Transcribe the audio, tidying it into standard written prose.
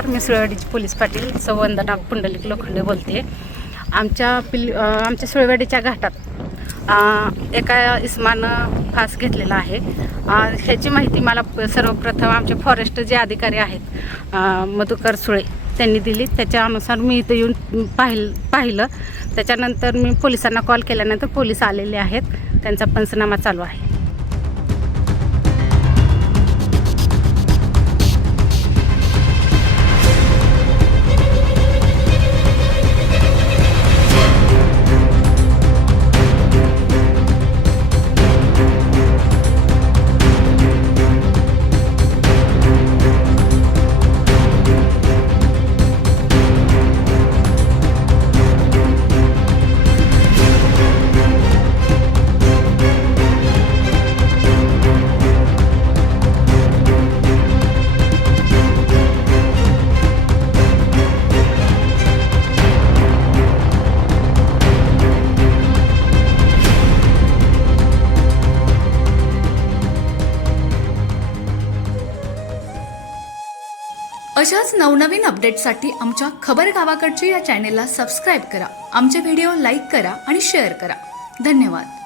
नमस्कार, मी सुळेवाडीची पोलीस पाटील वंदना पुंडलिक लोखंडे बोलते. आमच्या सुळेवाडीच्या घाटात एका इस्मानं फास घेतलेला आहे. ह्याची माहिती मला सर्वप्रथम आमचे फॉरेस्ट जे अधिकारी आहेत मधुकर सुळे त्यांनी दिली. त्याच्यानुसार मी इथे येऊन पाहिलं. त्याच्यानंतर मी पोलिसांना कॉल केल्यानंतर पोलीस आलेले आहेत. त्यांचा पंचनामा चालू आहे. अशाच नवनवीन अपडेटसाठी आमच्या खबर गावाकडच्या या चॅनेलला सबस्क्राईब करा. आमचे व्हिडिओ लाईक करा आणि शेअर करा. धन्यवाद.